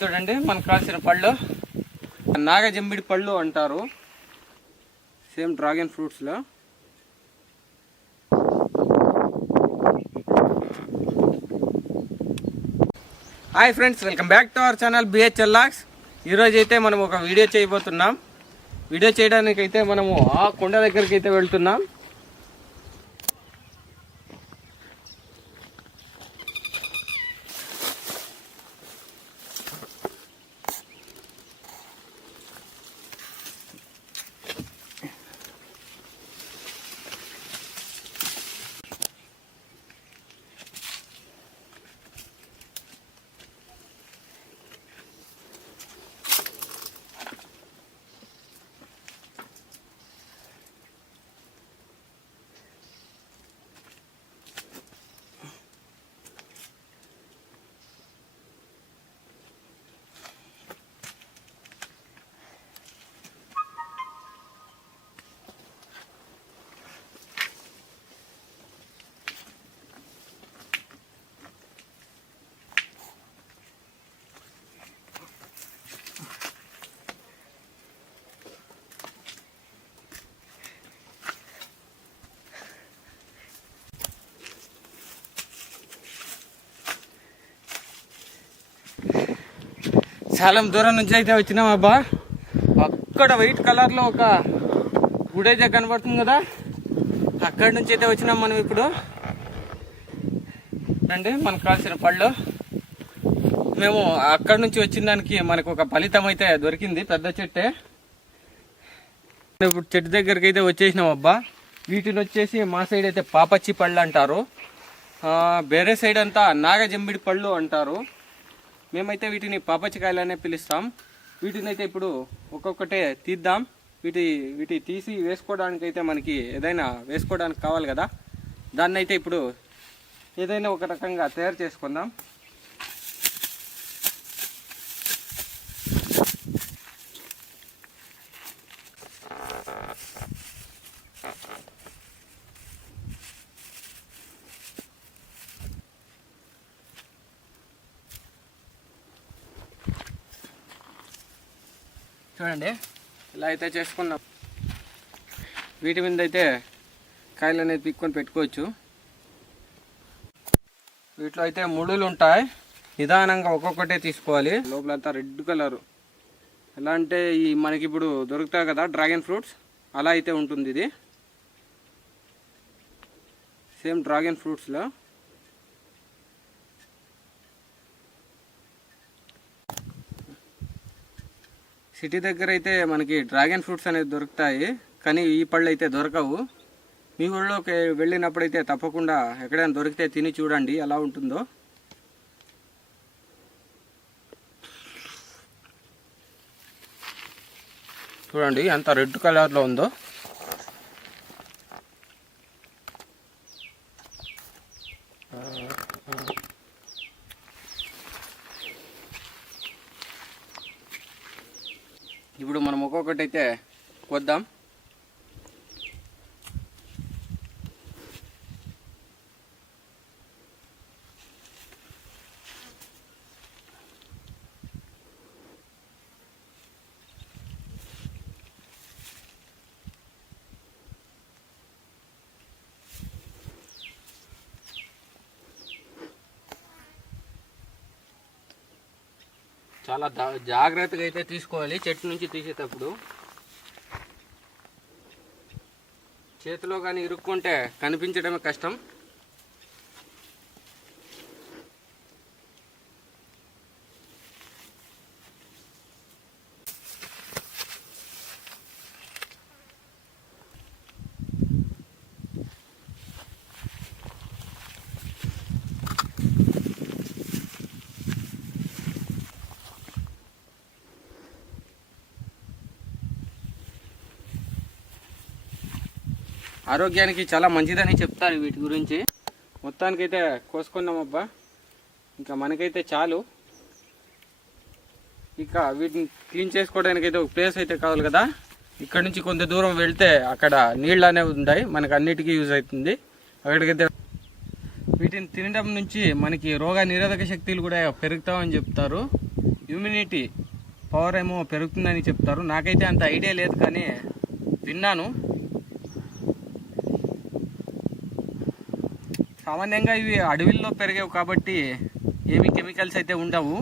చూడండి మనకు కావాల్సిన పళ్ళు నాగజంబిడి పళ్ళు అంటారు, సేమ్ డ్రాగన్ ఫ్రూట్స్లో. Hi friends, welcome back to our channel BHL logs. ఈరోజు అయితే మనం ఒక వీడియో చేయబోతున్నాం. వీడియో చేయడానికి అయితే మనము ఆ కొండ దగ్గరికి అయితే వెళ్తున్నాం. చాలా దూరం నుంచి అయితే వచ్చినాం అబ్బా. అక్కడ వైట్ కలర్లో ఒక గుడి అయితే కనబడుతుంది కదా, అక్కడి నుంచి అయితే వచ్చినాం మనం ఇప్పుడు. అంటే మనకు కావాల్సిన పళ్ళు మేము అక్కడి నుంచి వచ్చిన దానికి మనకు ఒక ఫలితం అయితే దొరికింది, పెద్ద చెట్టే. ఇప్పుడు చెట్టు దగ్గరికి అయితే వచ్చేసినాం అబ్బా. వీటిని వచ్చేసి మా సైడ్ అయితే పాపచ్చి పళ్ళు అంటారు, వేరే సైడ్ అంతా నాగజంబిడి పళ్ళు అంటారు. మేమైతే వీటిని పాపచ్చికాయలు అనే పిలుస్తాం. వీటిని అయితే ఇప్పుడు ఒక్కొక్కటే తీద్దాం. వీటి తీసి వేసుకోవడానికి అయితే మనకి ఏదైనా వేసుకోవడానికి కావాలి కదా, దాన్ని అయితే ఇప్పుడు ఏదైనా ఒక రకంగా తయారు చేసుకుందాం. చూడండి, ఇలా అయితే చేసుకున్నాం. వీటి మీద అయితే కాయలు అనేది పిక్కొని పెట్టుకోవచ్చు. వీటిలో అయితే ముడులు ఉంటాయి, నిదానంగా ఒక్కొక్కటే తీసుకోవాలి. లోపలంతా రెడ్ కలరు, ఎలా అంటే ఈ మనకి ఇప్పుడు దొరుకుతాయి కదా డ్రాగన్ ఫ్రూట్స్, అలా అయితే ఉంటుంది ఇది, సేమ్ డ్రాగన్ ఫ్రూట్స్లో. సిటీ దగ్గర అయితే మనకి డ్రాగన్ ఫ్రూట్స్ అనేది దొరుకుతాయి, కానీ ఈ పళ్ళు అయితే దొరకవు. మీ ఊళ్ళోకి వెళ్ళినప్పుడైతే తప్పకుండా ఎక్కడైనా దొరికితే తిని చూడండి ఎలా ఉంటుందో. చూడండి ఎంత రెడ్ కలర్లో ఉందో. ఇప్పుడు మనం ఒక్కొక్కటి అయితే కొద్దాం. చాలా జాగ్రత్తగా అయితే తీసుకోవాలి. చెట్టు నుంచి తీసేటప్పుడు చేతిలో కానీ ఇరుక్కుంటే కనిపించడమే కష్టం. ఆరోగ్యానికి చాలా మంచిదని చెప్తారు వీటి గురించి. మొత్తానికైతే కోసుకున్నాం అబ్బా, ఇంకా మనకైతే చాలు. ఇక వీటిని క్లీన్ చేసుకోవడానికి అయితే ఒక ప్లేస్ అయితే కావాలి కదా. ఇక్కడ నుంచి కొంత దూరం వెళ్తే అక్కడ నీళ్ళు అనేవి ఉంటాయి, మనకు అన్నిటికీ యూజ్ అవుతుంది. అక్కడికైతే వీటిని తినడం నుంచి మనకి రోగ నిరోధక శక్తులు కూడా పెరుగుతామని చెప్తారు. ఇమ్యూనిటీ పవర్ ఏమో పెరుగుతుందని చెప్తారు. నాకైతే అంత ఐడియా లేదు, కానీ విన్నాను. సామాన్యంగా ఇవి అడవిల్లో పెరిగేవి కాబట్టి ఏమి కెమికల్స్ అయితే ఉండవు.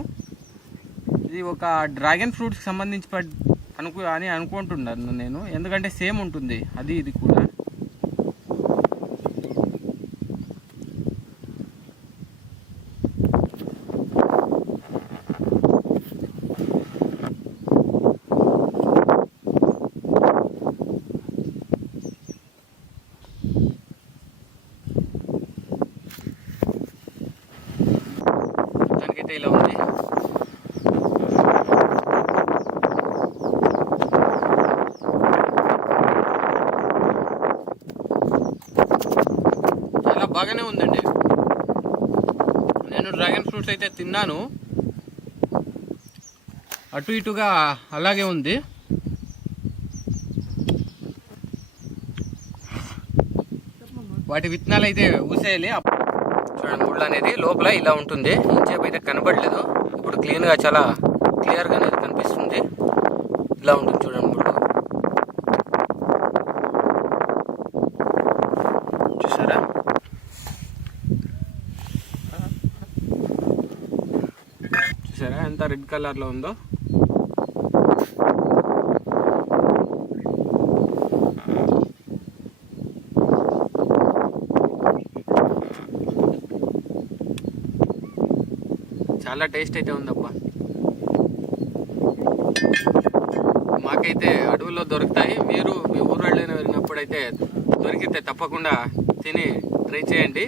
ఇది ఒక డ్రాగన్ ఫ్రూట్స్కి సంబంధించి అని అనుకుంటున్నాను నేను, ఎందుకంటే సేమ్ ఉంటుంది అది ఇది కూడా. దానికైతే ఇలా ఉంది. చాలా బాగానే ఉందండి. నేను డ్రాగన్ ఫ్రూట్స్ అయితే తిన్నాను, అటు ఇటుగా అలాగే ఉంది. వాటి విత్తనాలు అయితే ఊసేయాలి. చూడండి, ముళ్ళు అనేది లోపల ఇలా ఉంటుంది. ఇంచేపు అయితే కనబడలేదు, ఇప్పుడు క్లీన్గా చాలా క్లియర్గా అనేది కనిపిస్తుంది. ఇలా ఉంటుంది చూడండి ముళ్ళు, చూసారా? చూసారా ఎంత రెడ్ కలర్లో ఉందో. చాలా టేస్ట్ అయితే ఉందబ్బా. మాకైతే అడవుల్లో దొరుకుతాయి. మీరు మీ ఊళ్ళో వెళ్ళినప్పుడైతే దొరికితే తప్పకుండా తిని ట్రై చేయండి.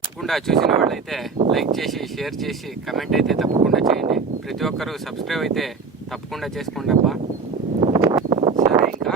తప్పకుండా చూసిన వాళ్ళైతే లైక్ చేసి, షేర్ చేసి, కమెంట్ అయితే తప్పకుండా చేయండి. ప్రతి ఒక్కరూ సబ్స్క్రైబ్ అయితే తప్పకుండా చేసుకోండి అబ్బా. సరే, ఇంకా